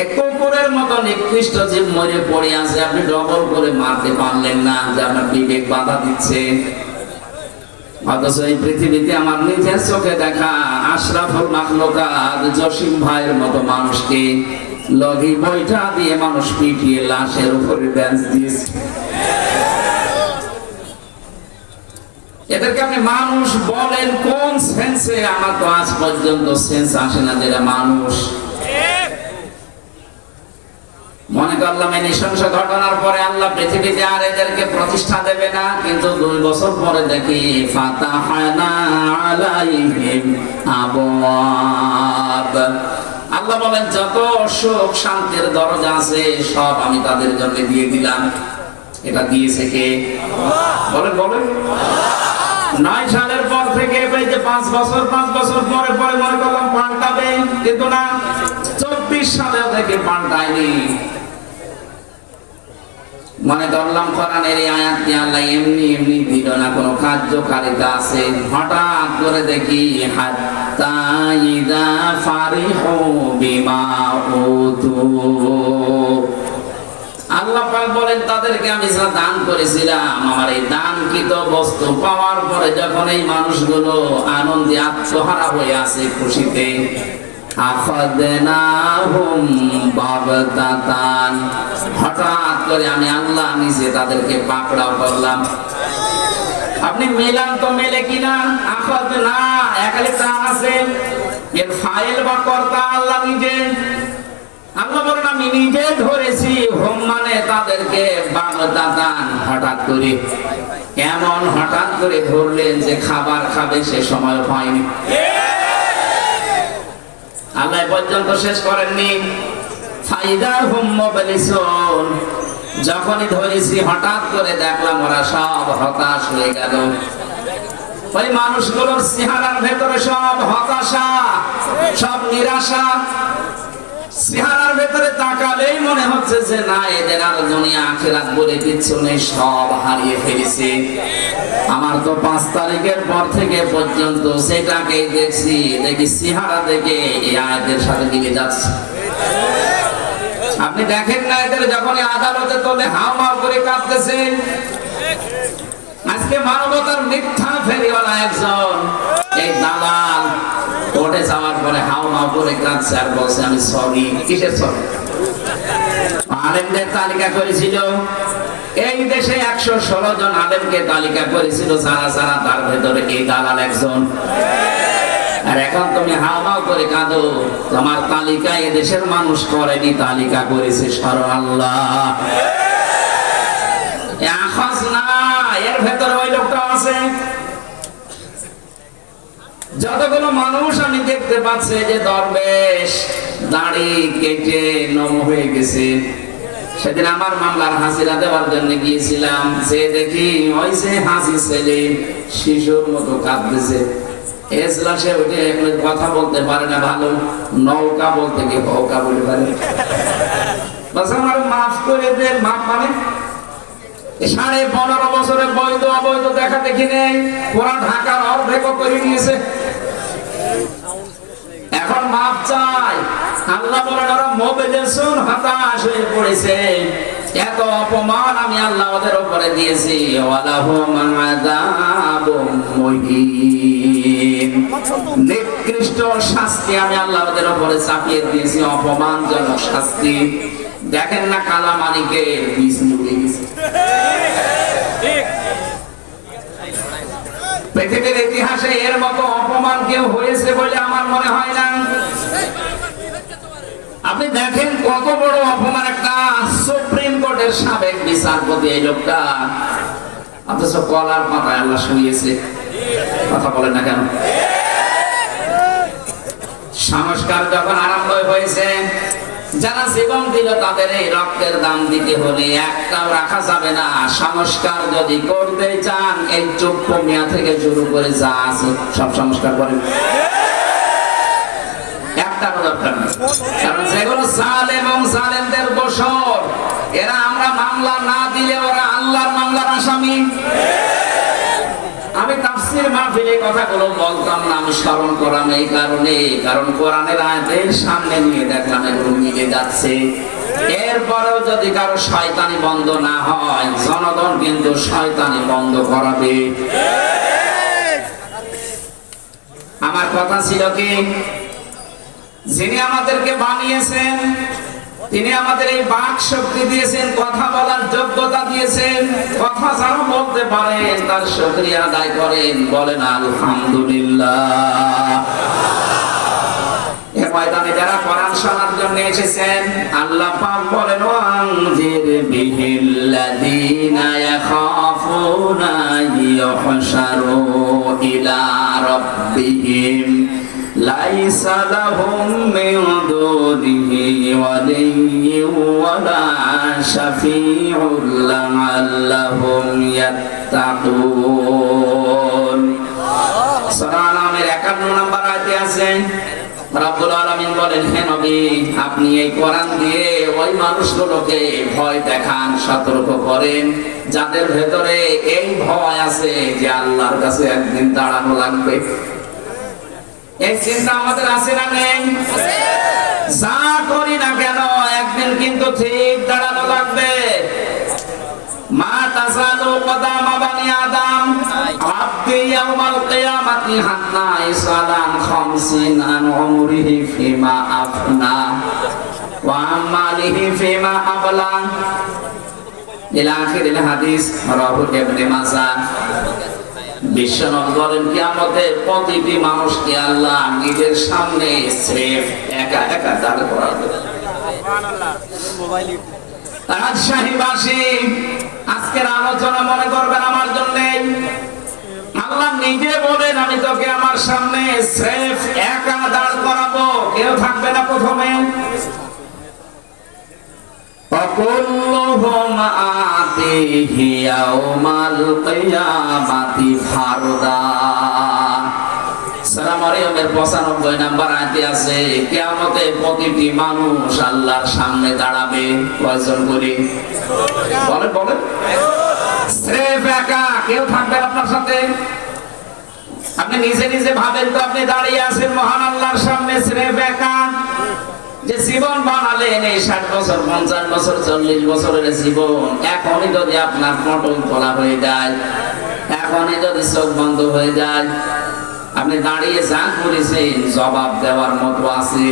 এক কুকুরের মতো নিকৃষ্ট জীব মরে পড়ে আছে, আপনি ডবল করে মারতে পারলেন না, যে আপনার বিবেক বাধা দিচ্ছে। অথচ এই পৃথিবীতে আমার নিজের চোখে দেখা আশরাফুল মাখলুকাত জসিম ভাইয়ের মতো মানুষকে লগি বইটা দিয়ে মানুষ পিটিয়ে লাশের উপরে বেঞ্চ দিয়েছে। এদেরকে আপনি মানুষ বলেন কোন সেন্সে? আমার তো আজ পর্যন্ত সেন্স আসে না যেটা মানুষ। মনে করলাম এই নৃশংস ঘটনার পরে আল্লাহ পৃথিবীতে আর এদেরকে প্রতিষ্ঠা দেবে না, কিন্তু 2 বছর পরে দেখি ফাতাহানা আলাইহিম আবওয়াব। আল্লাহ বলেন যত সুখ শান্তির দরজা আছে সব আমি তাদের জন্য দিয়ে দিলাম। এটা দিয়েছে কে? বলেন বলেন। 9 সালের পর থেকে এই যে 5 বছর পরে পরে মনে করলাম পাল্টাবে, কিন্তু না, 24 সালে থেকে পাল্টায়নি। মনে করলাম কোরআনের এই আয়াত দিয়ে আল্লাহ এমনি এমনি দিল না, কোনো কার্যকারিতা আছে। হঠাৎ করে দেখি হাত্তা ইযা ফারিহু বিমা উতু, আল্লাহ পাক বলেন তাদেরকে আমি যা দান করেছিলাম, আমার এই দানকৃত বস্তু পাওয়ার পরে যখন এই মানুষগুলো আনন্দে আত্মহারা হয়ে আছে, খুশিতে, আখাযনাহুম বাগতাতান, হঠাৎ করে আমি আল্লাহ নিজে তাদেরকে পাকড়াও করলাম। আপনি মেলান তো মেলে কিনা? আখাযনা একালে টান আছে, এর ফাইল বা কর্তা আল্লাহ নিজে। আল্লাহ বলেন আমি নিজে ধরেছি, হোম মানে তাদেরকে বাগতাতান, হঠাৎ করে। এমন হঠাৎ করে ধরলেন যে খাবার খাবে সে সময় হয়নি। আল্লাহ পর্যন্ত শেষ করেননি। ফাইদা হুম মুবলিসুন, যখনই ধরেছি হঠাৎ করে দেখলাম ওরা সব হতাশ হয়ে গেল। ওই মানুষগুলোর চেহারার ভেতরে সব হতাশা, সব নিরাশা। চেহারার ভেতরে তাকালেই মনে হচ্ছে যে না, এদের আর দুনিয়া আখিরাত বলে কিচ্ছু নেই, সব হারিয়ে ফেলেছে। আমার তো 5 তারিখের পর থেকে পর্যন্ত সেটাকেই দেখছি, দেখি চেহারা দেখে এই আয়াতের সাথে মিলে যাচ্ছে। আপনি দেখেন না এদের যখন আদালতে তোলে হাওমাও করে কাঁদতেছে। আজকে মানবতার মিথ্যা ফেরিওয়ালা একজন এই দালাল কোর্টে যাওয়ার পরে হাওমাও করে কাঁদছে আর বলছে আমি সরি। কিসের সরি? আলেমদের তালিকা করেছিল এই দেশে 116 জন আলেমকে তালিকা করেছিল, যারা যারা, তার ভেতরে এই দালাল একজন। আর এখন তুমি হাওমাও করে কাঁদো, তোমার তালিকা এই দেশের মানুষ করেনি, তালিকা করেছে স্বয়ং আল্লাহ। আখাযনা, এর ভেতরে ওই লোকটা আছে। যতগুলো মানুষ আমি দেখতে পাচ্ছি যে দরবেশ দাড়ি কেটে নম হয়ে গেছে। সেদিন আমার মামলার হাজিরা দেওয়ার জন্য গিয়েছিলাম, যে দেখি ওই যে হাসি ছেলে শিশুর মতো কাঁদতেছে। এজলাসে উঠে কথা বলতে পারে না ভালো, নৌকা বলতে গিয়ে ভৌকা বলে পারে। আমার মাফ করে দেন। মাফ মানে 15.5 বছরের বৈধ অবৈধ দেখা দেখি নেই, পুরা ঢাকার অর্ধেক করে নিয়েছে। এখন মাফ চাই। আল্লাহ বলেন ওরা মুবলিসুন, হতাশ হয়ে পড়েছে। এত অপমান আমি আল্লাহ ওদের উপরে দিয়েছি। ওয়ালাহুম আযাবুম মুহিন, নিকৃষ্ট শাস্তি আমি আল্লাহ ওদের উপরে চাপিয়ে দিয়েছি, অপমানজনক শাস্তি। দেখেন না কালামানিকে বিষ মুড়ে গেছে। পৃথিবীর ইতিহাসে এর মতো অপমান কেউ হয়েছে বলে আমার মনে হয় না। আপনি দেখেন কত বড় অপমান, একটা সুপ্রিম কোর্টের সাবেক বিচারপতি এই লোকটা, অথচ কলার পাতায় আল্লাহ শুয়েছে। কথা বলেন না কেন? সংস্কার যখন আরম্ভ হয়েছে, যারা জীবন দিল তাদের এই রক্তের দাম দিতে হলে একটাও রাখা যাবে না। সংস্কার যদি করতে চান, এই চুপ্প মিয়া থেকে শুরু করে যা আছে সব সংস্কার করেন, একটারও দরকার নেই। কারণ যেগুলো জালেম এবং জালেমদের বশর, এরা আমরা মামলা না দিলে ওরা আল্লাহর মামলার আসামি। আমি তাফসীর ওয়াসির মাহফিলে কথাগুলো বলতাম না, আমি স্মরণ করাম এই কারণে, কারণ কোরআনের আয়াতের সামনে নিয়ে দেখলাম এগুলো মিলে যাচ্ছে। এরপরেও যদি কারো শয়তানি বন্ধ না হয়, জনগণ কিন্তু শয়তানি বন্ধ করাবে। আমার কথা ছিল কি, যিনি আমাদেরকে বানিয়েছেন, তিনি আমাদের এই বাক শক্তি দিয়েছেন, কথা বলার যোগ্যতা দিয়েছেন। কথা যারা বলতে পারেন তার শুকরিয়া আদায় করেন, বলেন আলহামদুলিল্লাহ। এই ময়দানে যারা কোরআন শোনার জন্য এসেছেন, আল্লাহ পাক বলেন ওয়ানজির বিহিল্লাযীনা ইয়াখাফুনা ইউহশারু ইলা রাব্বিহিম লাইসা লাহুম মিন দুনিহি ওয়ালিয়্যুন ওয়ালা শাফীউন লাআল্লাহুম ইয়াত্তাকুন। সূরা আনামের 51 নম্বর আয়াতে আছে, রব্বুল আলামিন বলেন, হে নবী, আপনি এই কোরআন দিয়ে ওই মানুষগুলোকে ভয় দেখান, সতর্ক করেন যাদের ভেতরে এই ভয় আছে যে আল্লাহর কাছে একদিন দাঁড়ানো লাগবে। এই চিন্তা আমাদের আছে না নেই? যা করি না কেন একদিন কিন্তু ঠিক দাঁড়ানো লাগবে। মা তাসালু কদামা বানি আদম আব্দি ইয়াউমাল কিয়ামাতি হান্না ইসালান খামসিন আন উমরিহি ফিমা আফনা ওয়া আমালিহি ফিমা আবলা ইলা আখিরিল হাদিস, রাহু ইবনে মাজাহ। বিশ্বনবী বলেন, কিয়ামতে প্রতিটি মানুষকে আল্লাহ নিজের সামনে স্রেফ একা একা দাঁড় করাবে। সুবহানাল্লাহ। রাজশাহীবাসী, আজকের আলোচনা মনে করবেন আমার জন্য। আল্লাহ নিজে বলেন, আমি তোকে আমার সামনে স্রেফ একা দাঁড় করাবো, কেউ থাকবে না প্রথমে। وكلهم آتيه يوم القيامة فردا। সূরা মারইয়ামের 95 নম্বর আয়াতে আছে, কিয়ামতে প্রতিটি মানুষ আল্লাহর সামনে দাঁড়াবে। কয়জন করে বলেন বলেন? স্রেফ একা, কেউ থাকবে আপনার সাথে। আপনি নিজে নিজে ভাবেন তো, আপনি দাঁড়িয়ে আছেন মহান আল্লাহর সামনে স্রেফ একা। যে জীবন বানালেন, এই 60 বছর 50 বছর 40 বছরের জীবন, এখনই যদি আপনার পটল তোলা হয়ে যায়, এখনই যদি চোখ বন্ধ হয়ে যায়, আপনি দাঁড়িয়ে যা করেছেন জবাব দেওয়ার মতো আছে?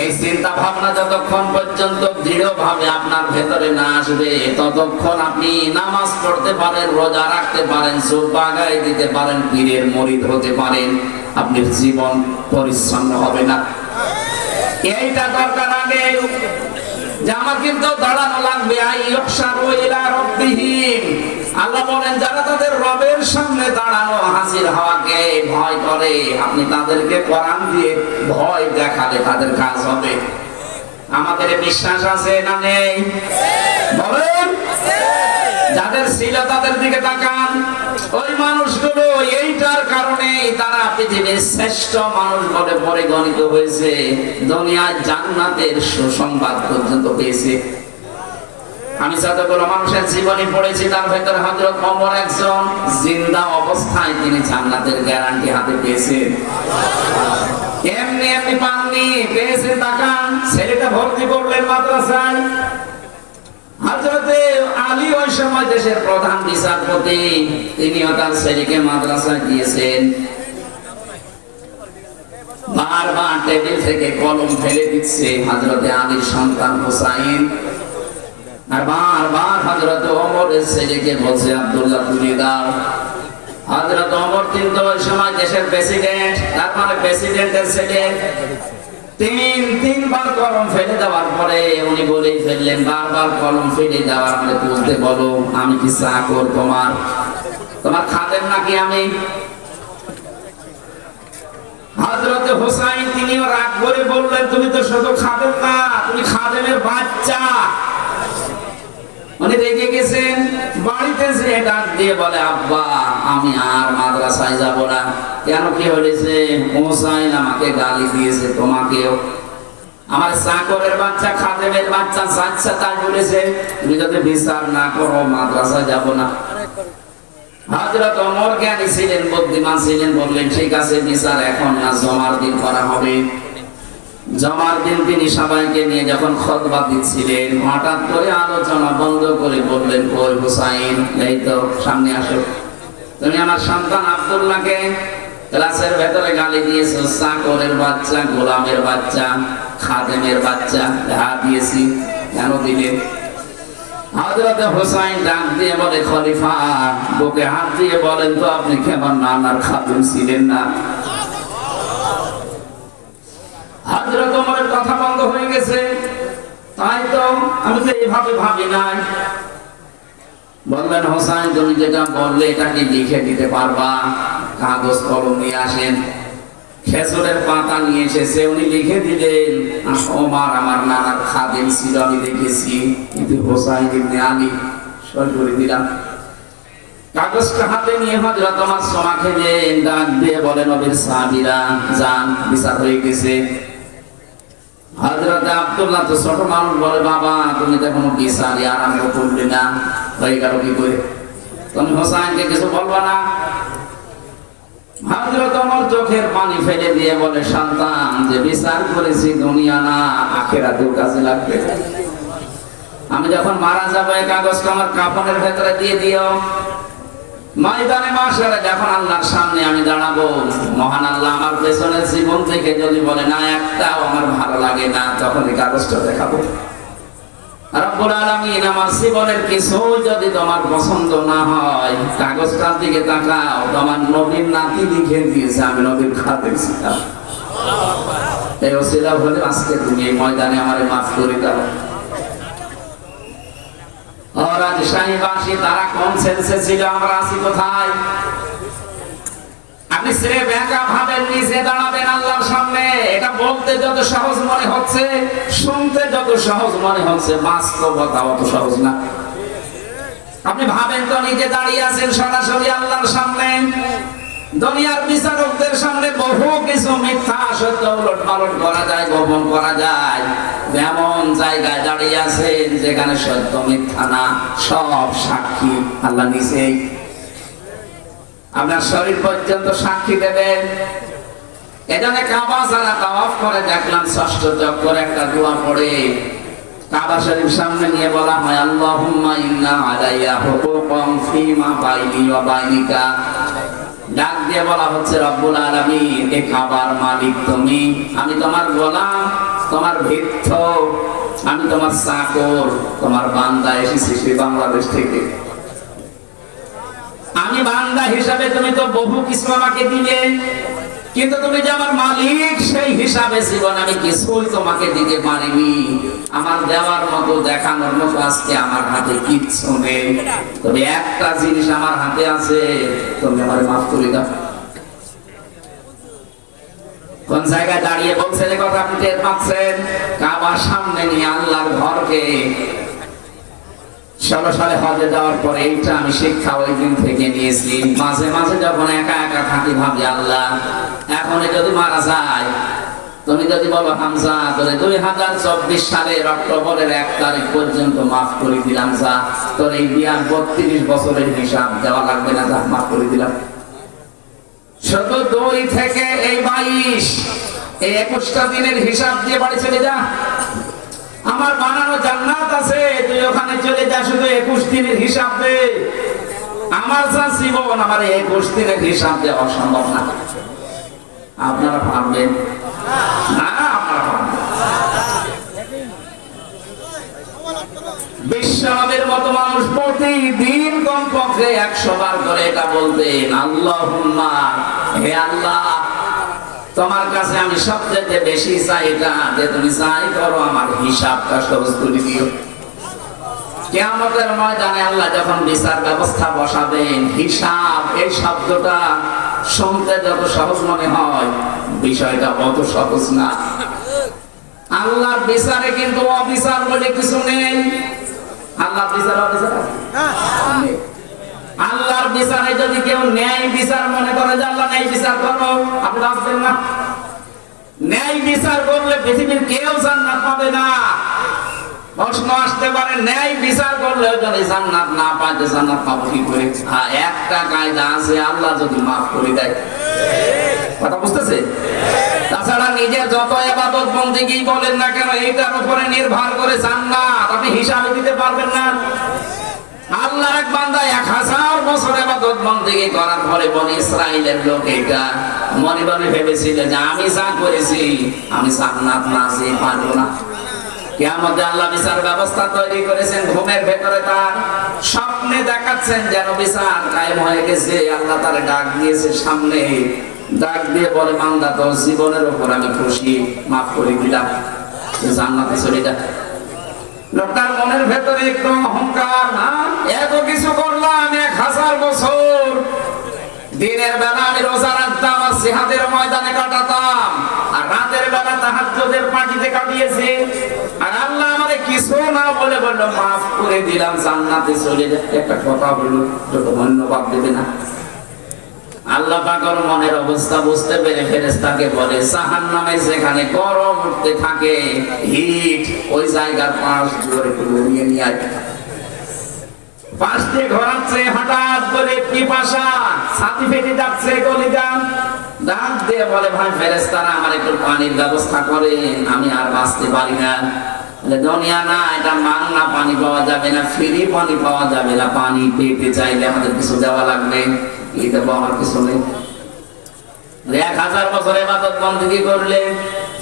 এই চিন্তা ভাবনা যতক্ষণ পর্যন্ত দৃঢ়ভাবে আপনার ভেতরে না আসবে, ততক্ষণ আপনি নামাজ পড়তে পারেন, রোজা রাখতে পারেন, জুব্বা গায়ে দিতে পারেন, পীরের মুরিদ হতে পারেন, আপনার জীবন পরিচ্ছন্ন হবে না। এইটা দরকার আগে যে আমার কিন্তু দাঁড়ানো লাগবে। আইয়ুহশারু ইলা রাব্বিহিম, আল্লাহ বলেন, যারা তাদের রবের সামনে দাঁড়ানো হাজির হওয়াকে ভয় করে, আপনি তাদেরকে কোরআন দিয়ে ভয় দেখালে তাদের কাজ হবে। আমাদের বিশ্বাস আছে না নেই? বলেন। যাদের ছিল তাদের দিকে তাকান। ওই মানুষগুলো এইটার কারণে তারা পৃথিবীর শ্রেষ্ঠ মানুষ বলে পরিগণিত হয়েছে, দুনিয়ার জান্নাতের সুসংবাদ পর্যন্ত পেয়েছে। আমি যতগুলো মানুষের জীবনী পড়েছি, তার ভেতরে হযরত ওমর একজন, জিন্দা অবস্থায় তিনি জান্নাতের গ্যারান্টি হাতে পেয়েছেন। এমনি এমনি পাননি, পেয়েছে। তাকান, ছেলেটা ভর্তি করলেন মাদ্রাসায়। হযরতে আলী ওই সময় দেশের প্রধান বিচারপতি, তিনিও তার ছেলেকে মাদ্রাসায় দিয়েছেন। বারবার টেবিল থেকে কলম ফেলে দিচ্ছে হযরতে আলীর সন্তান হুসাইন, আর বারবার হযরত ওমরের ছেলেকে বলছে আব্দুল্লাহ তুলে দাও। হযরত ওমর কিন্তু ওই সময় দেশের প্রেসিডেন্ট, তার মানে প্রেসিডেন্টের ছেলে। তিনবার কলম ফেলে দেওয়ার পরে উনি বলেই ফেললেন, বারবার কলম ফেলে দেওয়ার পরে বুঝতে বলো, আমি কি চাকর তোমার? তোমার খাদেম নাকি আমি? হযরত হুসাইন তিনিও রাগ করে বললেন, তুমি তো শুধু খাদেম না, তুমি খাদেমের বাচ্চা। উনি রেগে গেছেন, বাড়িতে যেয়ে ডাক দিয়ে বলে, আব্বা আমি আর মাদ্রাসায় যাব না। কেন, কি হয়েছে? হুসাইন আমাকে গালি দিয়েছে, তোমাকেও। আমার চাকরের বাচ্চা খাদেমের বাচ্চা চাচ্ছা তাই বলেছে তুমি যদি বিচার না করো মাদ্রাসায় যাব না। হযরত ওমর জ্ঞানী ছিলেন, বুদ্ধিমান ছিলেন, বললেন ঠিক আছে বিচার এখন না, জমার দিন করা হবে। জমার দিন তিনি সবাইকে নিয়ে যখন খুতবা দিচ্ছিলেন, হঠাৎ করে আলোচনা বন্ধ করে বললেন, কই হুসাইন, এই তো সামনে আসো। তুমি আমার সন্তান আব্দুল্লাহকে ক্লাসের ভেতরে গালি দিয়েছো, চাকরের বাচ্চা, গোলামের বাচ্চা, খাদেমের বাচ্চা, হাত দিয়েছি, কেন দিলে? হযরত হুসাইন ডাক দিয়ে বলে, খলিফা বুকে হাত দিয়ে বলেন তো আপনি কি আমার নানার খাদেম ছিলেন না? হযরত ওমরের কথা বন্ধ হয়ে গেছে। তাই তো আমি তো এইভাবে ভাবি নাই। বললেন, হোসাইন তুমি যেটা বললে এটা কি লিখে দিতে পারবা? কাগজ কলম নিয়ে আসেন। খেজুরের পাতা নিয়ে এসেছে, উনি লিখে দিলেন, ওমর আমার নানার খাদেম ছিল, আমি দেখেছি, কিন্তু হোসাইন ইবনে আলী। সই করে দিলাম। কাগজটা হাতে নিয়ে হযরত ওমর সমা খেয়ে ডাক দিয়ে বলেন, নবীর সাহাবীরা যান, বিচার হয়ে গেছে। হযরত আব্দুল্লাহ তো ছোট মানুষ, বলে বাবা তুমি তো এখনো বিচারই আরম্ভ করলে না, হয়ে গেল কি করে? তুমি হোসাইনকে কিছু বলবা না? হযরত ওমর চোখের পানি ফেলে দিয়ে বলে, সন্তান যে বিচার করেছি দুনিয়া না আখিরাতেও কাজে লাগবে। আমি যখন মারা যাবো এই কাগজটা আমার কাফনের ভেতরে দিয়ে দিও। ময়দানে মাশারে যখন আল্লাহর সামনে আমি দাঁড়াবো, মহান আল্লাহ আমার পেছনের জীবন থেকে যদি বলে না একটাও আমার ভালো লাগে না, তখন এই কাগজটা দেখাবো। রব্বুল আলামিন আমার জীবনের কিছু যদি তোমার পছন্দ না হয়, কাগজটার দিকে তাকাও, তোমার নবীর নাতি লিখে দিয়েছে আমি নবীর খাদেম ছিলাম। এই ওসিলা বলে আজকে তুমি এই ময়দানে আমারে মাফ করে দাও। তারা কোন সেন্সে ছিল, আমরা আছি কোথায়? আপনি সিরে ব্যাকা ভাবেন নিচে দাঁড়াবেন আল্লাহর সামনে, এটা বলতে যত সহজ মনে হচ্ছে, শুনতে যত সহজ মনে হচ্ছে, বাস্তবতা অত সহজ না। আপনি ভাবেন তো নিজে দাঁড়িয়ে আছেন সরাসরি আল্লাহর সামনে। দুনিয়ার বিচারকদের সামনে বহু কিছু মিথ্যা সত্য উলট পালট করা যায়, গোপন করা যায়। এমন জায়গায় দাঁড়িয়ে আছেন যেখানে সত্য মিথ্যা না সব সাক্ষী আল্লাহ নিজেই। আপনার শরীর পর্যন্ত সাক্ষী দেবেন। এখানে কাবা যারা তাওয়াফ করে দেখলাম, ষষ্ঠ চক্করে একটা দোয়া পড়ে কাবা শরীফ সামনে নিয়ে বলা হয়, আল্লাহুম্মা ইন্না আলাইয়া হুকুকান ফীমা বাইনি ওয়া বাইনিকা। ডাক দিয়ে বলা হচ্ছে, রব্বুল আলামিন এই কাবার মালিক তুমি, আমি তোমার গোলাম, তোমার ভৃত্য, আমি তোমার চাকর, তোমার বান্দা, এসেছি সেই বাংলাদেশ থেকে। আমি বান্দা হিসাবে তুমি তো বহু কিছু আমাকে দিলে, কিন্তু তুমি যে আমার মালিক সেই হিসাবে জীবন আমি কিছুই তোমাকে দিতে পারিনি। আমার দেওয়ার মতো দেখানোর মতো আজকে আমার হাতে কিচ্ছু নেই, তবে একটা জিনিস আমার হাতে আছে, তুমি আমার মাফ করে দাও। কোন জায়গায় দাঁড়িয়ে বলছেন এই কথা আপনি টের পাচ্ছেন? কাবার সামনে নিয়ে আল্লাহর ঘরকে। 16 সালে হজে যাওয়ার পরে এইটা আমি শিক্ষা ওই দিন থেকে নিয়েছি। মাঝে মাঝে যখন একা একা থাকি ভাবি, আল্লাহ এখন যদি মারা যায়, তুমি যদি বলো হামজা তোরে 2024 সালের অক্টোবরের 1 তারিখ পর্যন্ত মাফ করে দিলাম, যা তোর এই বিয়ার 32 বছরের হিসাব দেওয়া লাগবে না, যা মাফ করে দিলাম। শুধু 2 থেকে এই 22 এই 21টা দিনের হিসাব দিয়ে বাড়ি চলে যা। আমার বানানো জান্নাত আছে, তুই ওখানে চলে যা, শুধু 21 দিনের হিসাব দে। আমার যা জীবন, আমার 21 দিনের হিসাব দেওয়া অসম্ভব না। আপনারা পারবেন না? আপনারা পারবেন? বিশ্বনবীর মতো মানুষ প্রতিদিন কমপক্ষে 100 বার করে এটা বলতেন, আল্লাহুম্মা, হে আল্লাহ তোমার কাছে আমি সবচেয়ে বেশি চাই এটা, যে তুমি চাই করো আমার হিসাবটা সহজ করে দিও। কিয়ামতের ময়দানে আল্লাহ যখন বিচার ব্যবস্থা বসাবেন, হিসাব এই শব্দটা শুনতে যত সহজ মনে হয়, বিষয়টা অত সহজ না। আল্লাহর বিচারে কিন্তু অবিচার বলে কিছু নেই। আল্লাহর বিচার অবিচার নেই। আল্লাহর বিচারে যদি কেউ ন্যায় বিচার মনে করে যে আল্লাহ ন্যায় বিচার করো, আপনি বাঁচবেন না। ন্যায় বিচার করলে পৃথিবীর কেউ জান্নাত পাবে না। প্রশ্ন আসতে পারে, ন্যায় বিচার করলে যদি জান্নাত না পায় জান্নাত পাবো কি করে? একটা কায়দা আছে, আল্লাহ যদি মাফ করে দেয়। কথা বুঝতেছে? তাছাড়া নিজের যত ইবাদত বন্দেগী বলেন না কেন, এইটার উপরে নির্ভর করে জান্নাত আপনি হিসাবে দিতে পারবেন না। আল্লাহর এক বান্দা 1000 বছর ইবাদত বন্দেগী করার পরে বনি ইসরাইলের লোক এটা মনে মনে ভেবেছিল যে আমি যা করেছি আমি জান্নাত না যেতে পারবো না। কিয়ামতে আল্লাহ বিচার ব্যবস্থা তৈরি করেছেন ঘুমের ভেতরে, তার স্বপ্নে দেখাচ্ছেন যেন বিচার কায়েম হয়ে গেছে। আল্লাহ তার ডাক দিয়েছে সামনে, ডাক দিয়ে বলে, বান্দা তোর জীবনের উপর আমি খুশি, মাফ করে দিলাম, জান্নাতে চলে যা। লোকটার মনের ভেতরে একটু অহংকার, এত কিছু করলাম 1000 বছর, দিনের বেলা আমি রোজা রাখতাম আর জিহাদের ময়দানে কাটাতাম, আর রাতের বেলা তাহাজ্জুদের পার্টিতে কাটিয়েছি, আর আল্লাহ আমারে কিছু না বলে বলল মাফ করে দিলাম, জান্নাতে চলে যা। একটা কথা বলল, যত ধন্যবাদ দেবে না। আল্লাহ পাকের মনের অবস্থা বুঝতে পেরে ফেরেশতাকে বলে, জাহান্নামে যেখানে গরম উঠতে থাকে, হিট, ওই জায়গার পাশ ধরে ঘুরিয়ে নিয়ে আয়। পাশ দিয়ে ঘোরাচ্ছে, হঠাৎ করে পিপাসা, ছাতি ফেটে যাচ্ছে কলিজা, ডাক দিয়ে বলে, ভাই ফেরেশতারা আমার একটু পানির ব্যবস্থা করেন, আমি আর বাঁচতে পারি না। দুনিয়া না, এটা মাংনা পানি পাওয়া যাবে না, ফ্রি পানি পাওয়া যাবে না, পানি পেতে চাইলে আমাদের কিছু দেওয়া লাগবে, এটা আমার কিছু নেই। 1000 বছর ইবাদত বন্দেগী করলে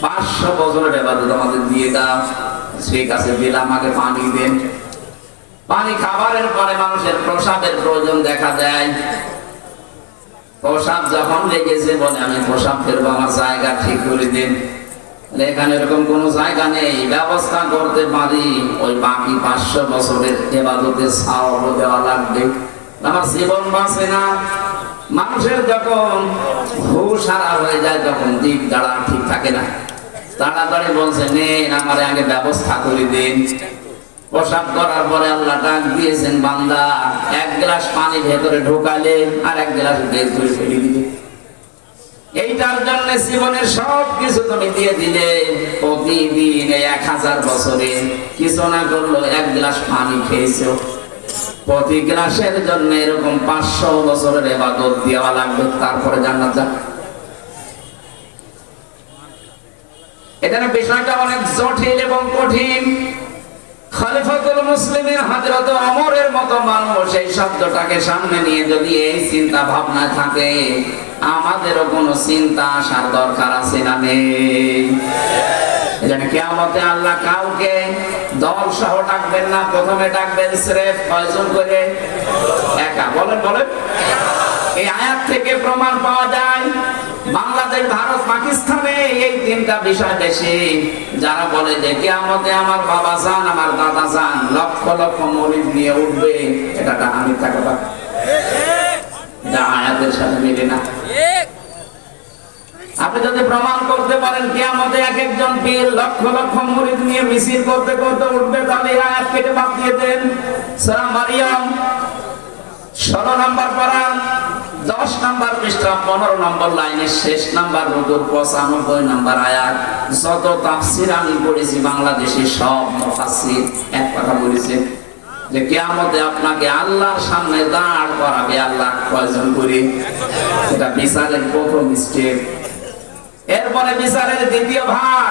500 বছরের ইবাদত আমাদের দিয়ে দাও। সেই কাছে দিলাম, আমাকে পানি দেন। পানি খাবারের পরে মানুষের প্রসাবের প্রয়োজন দেখা যায়। প্রসাব যখন লেগেছে বলে, আমি প্রসাব ফেরবো, আমার জায়গা ঠিক করে দিন। এখানে এরকম কোন জায়গা নেই, ব্যবস্থা করতে পারি, ওই বাকি 500 বছরের ইবাদতের সওয়াব দেওয়া লাগবে, আমার জীবন বাঁচে না। মানুষের যখন হুঁশ হারা হয়ে যায়, তখন দিক দাঁড়া ঠিক থাকে না, তাড়াতাড়ি বলছে, নেন আমারে আগে ব্যবস্থা করে দিন। প্রসাব করার পরে আল্লাহ ডাক দিয়েছেন, বান্দা 1 গ্লাস পানি ভেতরে ঢোকালে আর 1 গ্লাস বের করে ফেলে দিবে। এইটার জন্য জীবনের সব কিছু তুমি দিয়ে দিলে, প্রতিদিন 1000 বছরে কিছু না করলো 1 গ্লাস পানি খেয়েছো, প্রতি গ্লাসের জন্য এরকম 500 বছরের ইবাদত দেওয়া লাগবে, তারপরে জান্নাত যা। এখানে বিষয়টা অনেক জটিল এবং কঠিন। খলিফাতুল মুসলিমিন হযরত ওমরের মতো মানুষ এই শব্দটাকে সামনে নিয়ে যদি এই চিন্তা ভাবনা থাকে, আমাদেরও কোনো চিন্তা আসার দরকার আছে না নেই? এজন্য কিয়ামতে আল্লাহ কাউকে দল সহ ডাকবেন না, প্রথমে ডাকবেন স্রেফ কয়জন করে? একা। বলেন বলেন। এই আয়াত থেকে প্রমাণ পাওয়া যায় বাংলাদেশ, ভারত, পাকিস্তানে এই 3টা বিষয় বেশি। যারা বলে যে কিয়ামতে আমার বাবা জান, আমার দাদা জান, লক্ষ লক্ষ মরিদ নিয়ে উঠবে, এটা মিথ্যা কথা, যা আয়াতের সাথে মিলে না। আপনি যদি প্রমাণ করতে পারেন কিয়ামতে এক একজন পীর লক্ষ লক্ষ মুরিদ নিয়ে মিছিল করতে করতে উঠবে, তাহলে আয়াত কেটে বাদ দিয়ে দেন। সূরা মারিয়াম 16 নম্বর পারা 10 নম্বর পৃষ্ঠা 15 নম্বর লাইনের শেষ নাম্বার রুকুর 95 নম্বর আয়াত। যত তাফসীর আমি পড়েছি বাংলাদেশে, সব মুফাসসির এক কথা বলেছে যে কিয়ামতে আপনাকে আল্লাহর সামনে দাঁড় করাবে আল্লাহ কয়জন করে। এটা বিচারের প্রথম স্টেপ। এরপরে বিচারের দ্বিতীয় ভাগ,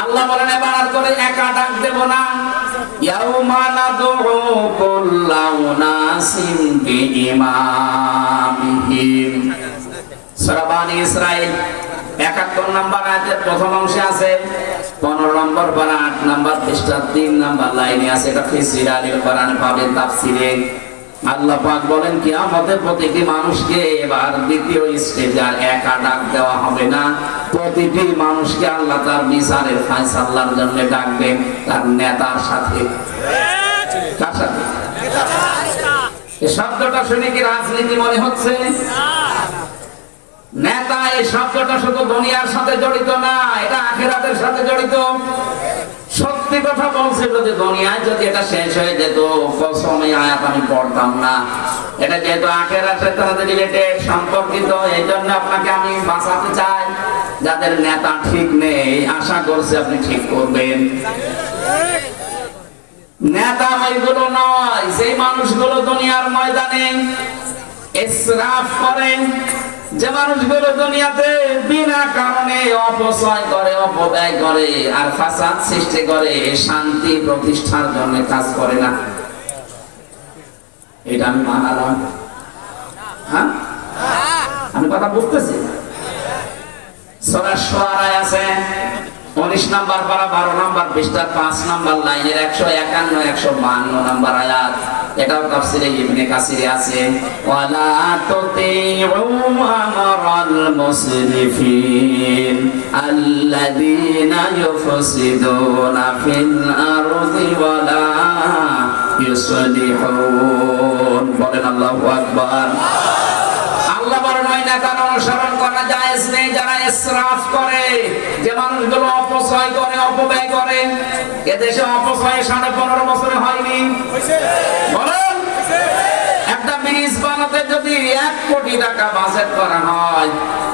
আল্লাহ বলেন এবার আর করে একা ডাক দেব না। ইয়াউমা নাদউ কুল্লা উনাসিন বিইমামিহিম। সূরা বানী ইসরাঈল 71 নম্বর আয়াতের প্রথম অংশে আছে, 15 নম্বর পারা 8 নম্বর পৃষ্ঠা 3 নম্বর লাইনে আছে। এটা তাফসীর আল কোরআন পাবেন তাফসীরে। আল্লাহ পাক বলেন কিয়ামতে প্রতিটি মানুষকে এবার দ্বিতীয় স্টেজে আর একা ডাক দেওয়া হবে না, প্রতিটি মানুষকে আল্লাহ তার বিচারের ফয়সালার জন্য ডাকবেন তার নেতার সাথে। কার সাথে? এই শব্দটা শুনে কি রাজনীতি মনে হচ্ছে? নেতা এই শব্দটা শুধু দুনিয়ার সাথে জড়িত না, এটা আখিরাতের সাথে জড়িত। সত্যি কথা বলছে, যদি দুনিয়ায় যদি এটা শেষ হয়ে যেত, কসমে আয়াত আমি পড়তাম না। এটা যেহেতু আখিরাতের সাথে রিলেটেড, সম্পর্কিত, এই জন্য আপনাকে আমি বাঁচাতে চাই। যাদের নেতা ঠিক নেই, আশা করছে আপনি ঠিক করবেন। নেতা ওইগুলো নয়, সেই মানুষগুলো দুনিয়ার ময়দানে ইসরাফ করে, যে মানুষগুলো দুনিয়াতে বিনা কারণে অপচয় করে, অপব্যয় করে, আর ফাসাদ সৃষ্টি করে, শান্তি প্রতিষ্ঠার জন্য কাজ করে না। এটা আমি মানালাম। হ্যাঁ, আমি কথা বুঝতেছি। সূরা শুআরায় আছে 19 নাম্বার পারা 12 নাম্বার পৃষ্ঠা 5 নাম্বার লাইনের 151 152 নাম্বার আয়াত। এটাও তাফসীরে ইবনে কাসিরে আছে। ওয়ালা তুতিউ আমরাল মুসরিফিন আল্লাযীনা ইউফসিদুনা ফিল আরদি ওয়ালা ইউসলিহুন। বলেন আল্লাহু আকবার। আল্লাহ বলেন নেতার অনুসরণ করা জায়েজ নেই যারা ইসরাফ করে, যে মানুষগুলো অপচয় করে, অপব্যয় করে। এদেশে অপচয় 15.5 বছরে হয়নি। বলেন, একটা ব্রিজ বানাতে যদি 1 কোটি টাকা বাজেট করা হয়,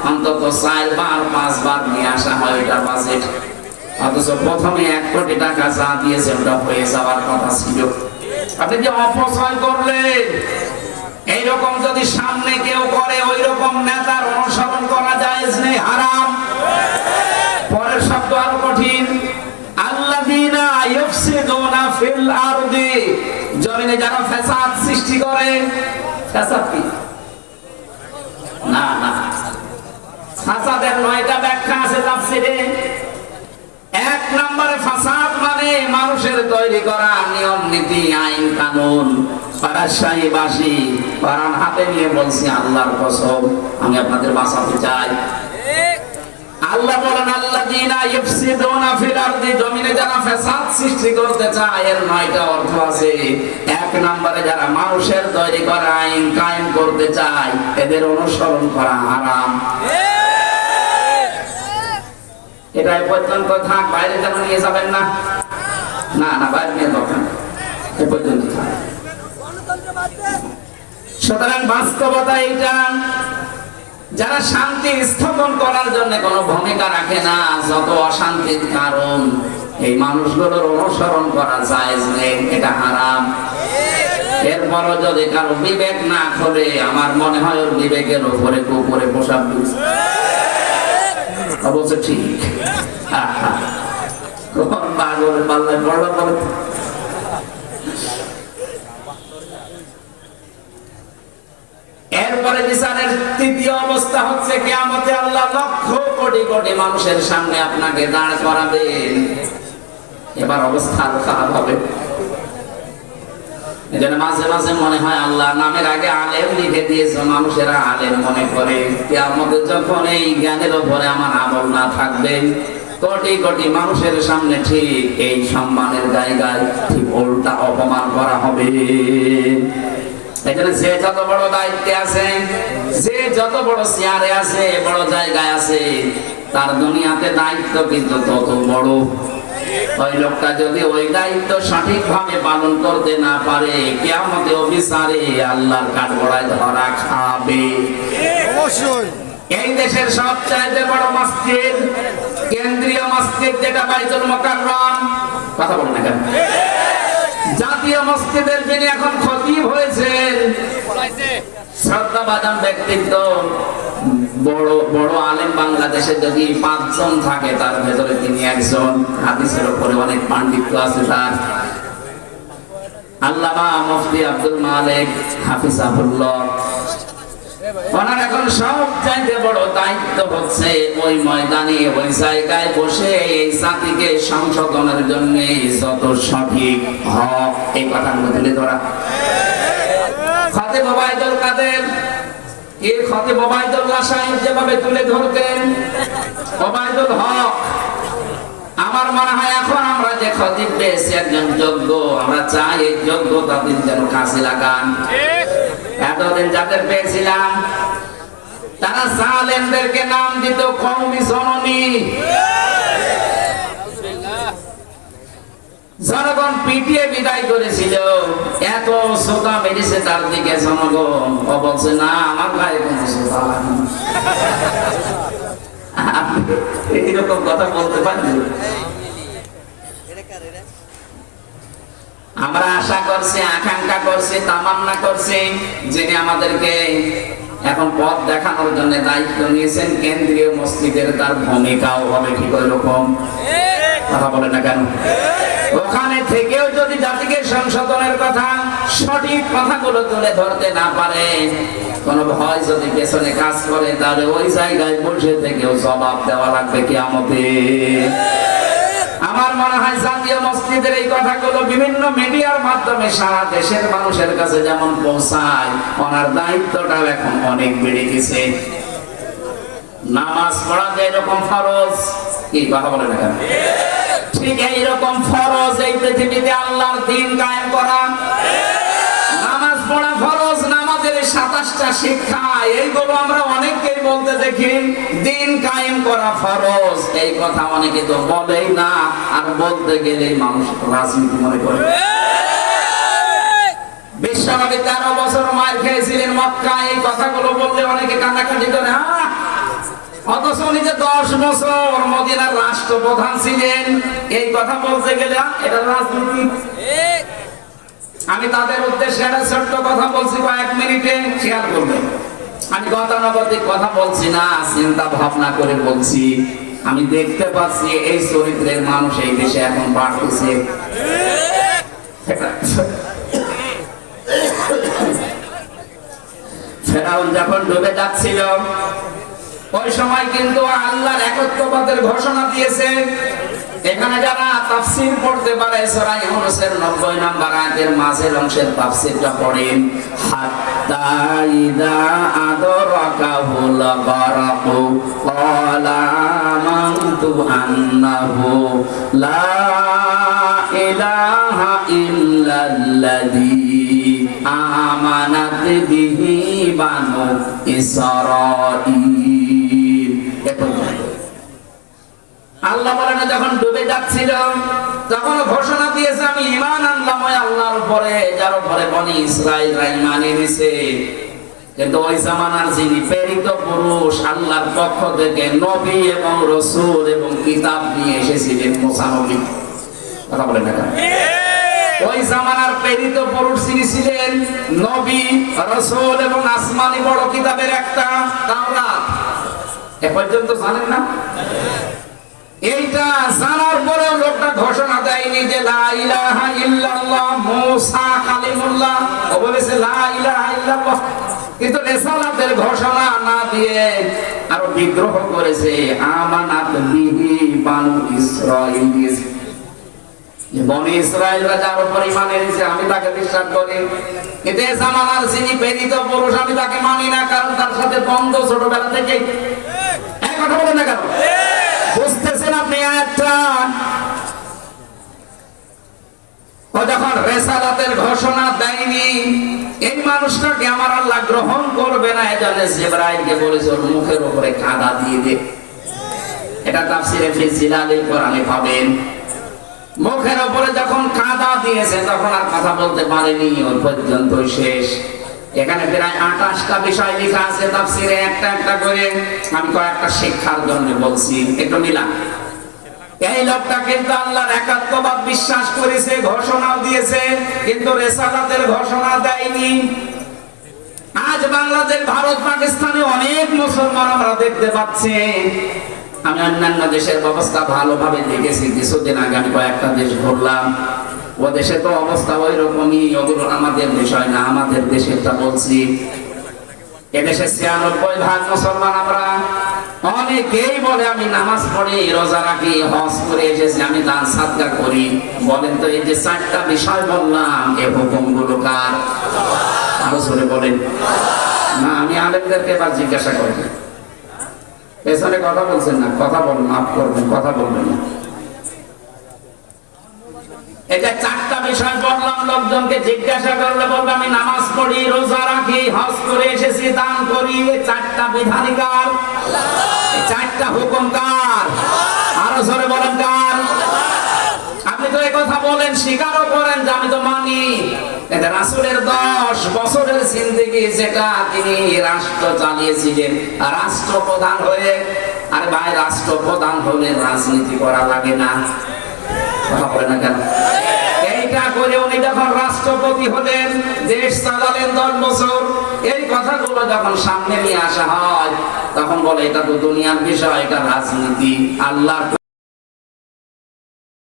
অন্তত 4 বার 5 বার নিয়ে আসা হয় ওইটা বাজেট। অথচ প্রথমে 1 কোটি টাকা যা দিয়েছে ওটা হয়ে যাওয়ার কথা ছিল। আপনি যে অপচয় করলেন, এইরকম যদি সামনে কেউ করে, ওই রকম নেতার অনুসরণ করা জায়েজ নেই, হারাম। পরের শব্দ আরো কঠিন। আল্লাযীনা ইউফসিদুনা ফিল আরদি, জমিনে যারা ফাসাদ সৃষ্টি করে। ফাসাদ কি? না না, ফাসাদের 9টা ব্যাখ্যা আছে তাফসীরে। 1 নম্বরে ফাসাদ মানে মানুষের তৈরি করা নিয়ম নীতি, আইন কানুন। পারাশাহী বাসী কোরআন হাতে নিয়ে বলছি, আল্লাহর কসম আমি আপনাদের বাঁচাতে চাই। আল্লাহ বলেন আল্লাযীনা ইউফসিদুনা ফিল আরদি, জমিনে যারা ফাসাদ সৃষ্টি করতে চায়। এর 9টা অর্থ আছে। 1 নম্বরে যারা মানুষের তৈরি করা আইন কায়েম করতে চায়, এদের অনুসরণ করা হারাম। এটা পর্যন্ত থাক, বাইরে যেন নিয়ে যাবেন না। না না, বাইরে নিয়ে দরকার এ পর্যন্ত থাক। সুতরাং বাস্তবতা এইটা, যারা শান্তি স্থাপন করার জন্য কোনো ভূমিকা রাখে না, যত অশান্তির কারণ, এই মানুষগুলোর অনুসরণ করা জায়েজ নেই, এটা হারাম। এরপরও যদি কারো বিবেক না খোলে, আমার মনে হয় ওর বিবেকের উপরে কুকুরে পোশাক দিচ্ছে। অবশ্য ঠিক। কোন পাগলের পাল্লায় পড়লো বলে। এরপরে বিচারের 3য় অবস্থা হচ্ছে কিয়ামতে আল্লাহ লক্ষ কোটি কোটি মানুষের সামনে আপনাকে দাঁড় করাবেন। এবার অবস্থা আরো খারাপ হবে। এজন্য মাঝে মাঝে মনে হয় আল্লাহ নামের আগে আলেম লিখে দিয়েছে, মানুষেরা আলেম মনে করে। কিয়ামতে যখন এই জ্ঞানের উপরে আমার আমল না থাকবে, কোটি কোটি মানুষের সামনে ঠিক এই সম্মানের জায়গায় ঠিক উল্টা অপমান করা হবে। এখানে যে যত বড় দায়িত্বে আছে, যে যত বড় চেয়ারে আছে, বড় জায়গায় আছে, তার দুনিয়াতে দায়িত্ব কিন্তু তত বড়। ওই লোকটা যদি ওই দায়িত্ব সঠিকভাবে পালন করতে না পারে, কিয়ামতে বিচারে আল্লাহর কাঠগড়ায় ধরা খাবে। অবশ্যই এই দেশের সবচাইতে বড় মসজিদ, কেন্দ্রীয় মসজিদ যেটা বাইতুল মুকাররম, কথা বলেন না কেন? জাতীয় মসজিদের যিনি এখন খতিব হয়েছেন, শ্রদ্ধাভাজন ব্যক্তিত্ব, বড় বড় আলেম বাংলাদেশে যদি 5 জন থাকে, তার ভেতরে তিনি একজন। হাদিসের উপরে অনেক পাণ্ডিত্য আছে তার। আল্লামা মুফতি আব্দুল মালিক হাফিজাহুল্লাহ, ওনার এখন সব চাইতে বড় দায়িত্ব হচ্ছে ওই ময়দানে, ওই জায়গায় বসে এই জাতিকে সংশোধনের জন্য যত সঠিক হক, এই কথাগুলো তুলে ধরা। খতিব ওবায়দুল কাদের, এই খতিব ওবায়দুল্লাহ সাহেব যেভাবে তুলে ধরতেন, ওবায়দুল হক, আমার মনে হয় এখন আমরা যে খতিব পেয়েছি একজন যোগ্য, আমরা চাই এই যোগ্যতা দিন যেন কাজে লাগান। এতদিন যাদের পেয়েছিলাম তারা জালেমদেরকে নাম দিত কওমি জননী। জনগণ পিটিয়ে বিদায় করেছিল, এত শ্রোতা মেরেছে তার দিকে জনগণ। ও বলছে না, আমার গায়ে কোনো শ্রোতা। এইরকম কথা বলতে পারি। আমরা আশা করছি, আকাঙ্ক্ষা করছি, তামান্না করছি, যিনি আমাদেরকে এখন পথ দেখানোর জন্য দায়িত্ব নিয়েছেন কেন্দ্রীয় মসজিদের, তার ভূমিকাও হবে ঠিক ওই রকম। কথা বলে না কেন? ওখানে থেকেও যদি জাতিকে সংশোধনের কথা, সঠিক কথাগুলো তুলে ধরতে না পারে, কোন ভয় যদি পেছনে কাজ করে, তাহলে ওই জায়গায় বসে থেকেও জবাব দেওয়া লাগবে কিয়ামতে। আমার মনে হয় জাতীয় মসজিদের এই কথাগুলো বিভিন্ন মিডিয়ার মাধ্যমে সারা দেশের মানুষের কাছে যেমন পৌঁছায়, ওনার দায়িত্বটাও এখন অনেক বেড়ে গেছে। নামাজ পড়া যে এরকম ফরজ, কি কথা বলে না কেন? ঠিক এইরকম ফরজ এই পৃথিবীতে আল্লাহর দ্বীন কায়েম করা। নামাজ পড়া ফরজ, নামাজের 27টা শিক্ষা, এইগুলো আমরা অনেককেই বলতে দেখি। দ্বীন কায়েম করা ফরজ, এই কথা অনেকে তো বলেই না, আর বলতে গেলে মানুষ রাজনীতি মনে করে। বিশ্বনবী 13 বছর মার খেয়েছিলেন মক্কায়, এই কথাগুলো বললে অনেকে কান্নাকাটি করে। অথচ উনি যে 10 বছর মদিনার রাষ্ট্রপ্রধান ছিলেন, এই কথা বলতে গেলে এটা রাজনীতি। আমি তাদের উদ্দেশ্যে একটা ছোট্ট কথা বলছি, কয়েক মিনিটে খেয়াল করবেন। আমি গতানুগতিক কথা বলছি না, চিন্তা ভাবনা করে বলছি। আমি দেখতে পাচ্ছি এই চরিত্রের মানুষ এই দেশে এখন বাড়তেছে। ফেরাউন যখন ডুবে যাচ্ছিল, ওই সময় কিন্তু আল্লাহর একত্ববাদের ঘোষণা দিয়েছে। এখানে যারা তাফসীর পড়তে পারে, সূরা ইউনূসের 90 নম্বর আয়াতের মাঝের অংশের তাফসীরটা পড়েন। হাত্তা ইযা আদরাকাহুল গারাকু ক্বালা আমানতু আন্নাহু লা ইলাহা ইল্লাল্লাযী আমানাত বিহি বানু ইসরাঈল। আল্লাহ বলেন যখন ডুবে যাচ্ছিল, তখন ঘোষণা দিয়েছে আমি ঈমান আনলাম ওই আল্লাহর উপরে, যার উপরে বনি ইসরাঈলরা ঈমান এনেছে। কিন্তু ওই জামানার যিনি প্রেরিত পুরুষ, আল্লাহর পক্ষ থেকে নবী এবং রাসূল এবং কিতাব নিয়ে এসেছিলেন, মুসা নবী। কথা বলেন না? ওই জামানার প্রেরিত পুরুষ যিনি ছিলেন, নবী, রাসূল এবং আসমানি বড় কিতাবের একটা তাওরাত। এ পর্যন্ত জানেন না? এইটা জানার পরেও লোকটা ঘোষণা দেয়নি যে লা ইলাহা ইল্লাল্লাহ। মুসা কালিমুল্লাহ ও বলেছে লা ইলাহা ইল্লাল্লাহ, কিন্তু রিসালাতের ঘোষণা না দিয়ে আরো বিদ্রোহ করেছে। আমানাত বিহি বানু ইসরাঈল দিয়েছে, বনি ইসরাঈলরা যার উপর ঈমান এনেছে আমি তাকে বিশ্বাস করি, কিন্তু এই জামানার যিনি প্রেরিত পুরুষ আমি তাকে মানি না, কারণ তার সাথে দ্বন্দ্ব ছোটবেলা থেকেই। এই কথা বলেন না কেন? বুঝতেছেন আপনি আয়াতটা? ও যখন রিসালাতের ঘোষণা দেয়নি, এই মানুষটাকে আমার আল্লাহ গ্রহণ করবে না, এজন্য জিবরাইলকে বলেছে ওর মুখের উপরে কাদা দিয়ে দে। এটা তাফসীরে ফি জিলালিল কোরআনে পাবেন। মুখের উপরে যখন কাদা দিয়েছে, তখন আর কথা বলতে পারেনি, ওই পর্যন্তই শেষ। এখানে প্রায় 28টা বিষয় লেখা আছে তাফসীরে, একটা একটা করে। আমি কয়েকটা শিক্ষার জন্য বলছি, একটু মিলান। এই লোকটা কিন্তু আল্লাহর একাত্মবাদ বিশ্বাস করেছে, ঘোষণা দিয়েছে, কিন্তু রিসালাতের ঘোষণা দেয়নি। আজ বাংলাদেশ, ভারত, পাকিস্তানে অনেক মুসলমান আমরা দেখতে পাচ্ছি। আমি অন্যান্য দেশের অবস্থা ভালোভাবে দেখেছি। কিছুদিন আগে আমি কয়েকটা দেশ ঘুরলাম, ও দেশে তো অবস্থা ওই রকমই। ওগুলো আমাদের বিষয় না, আমাদের দেশেরটা বলছি। এদেশে 96% মুসলমান আমরা। অনেকেই বলে আমি নামাজ পড়ি, রোজা রাখি, হজ করে এসেছি, আমি দান সাদকা করি। বলেন তো এই যে 4টা বিষয় বললাম, এই হুকুমগুলো কার? আরো জোরে বলেন না। আমি আলেমদেরকে এবার জিজ্ঞাসা করি, পেছনে কথা বলছেন না, কথা বলুন, মাফ করবেন, কথা বলবেন না। এটা 4টা বিষয় বললাম, লোকজনকে জিজ্ঞাসা করলে বলবে আমি নামাজ পড়ি, রোজা রাখি, হজ করে এসেছি, দান করি। এই 4টা বিধানই কার? এই 4টা হুকুম কার? আরো জোরে বলেন কার? আপনি তো এই কথা বলেন, স্বীকারও করেন যে আমি তো মানি। এটা রাসূলের 10 বছরের জিন্দেগি, যেটা তিনি রাষ্ট্র চালিয়েছিলেন রাষ্ট্রপ্রধান হয়ে। আরে ভাই, রাষ্ট্রপ্রধান হলে রাজনীতি করা লাগে না? কথা বলে না কেন? এইটা করে উনি যখন রাষ্ট্রপতি হলেন, দেশ চালালেন 10 বছর, এই কথাগুলো যখন সামনে নিয়ে আসা হয় তখন বলে এটা তো দুনিয়ার বিষয়, এটা রাজনীতি। আল্লাহ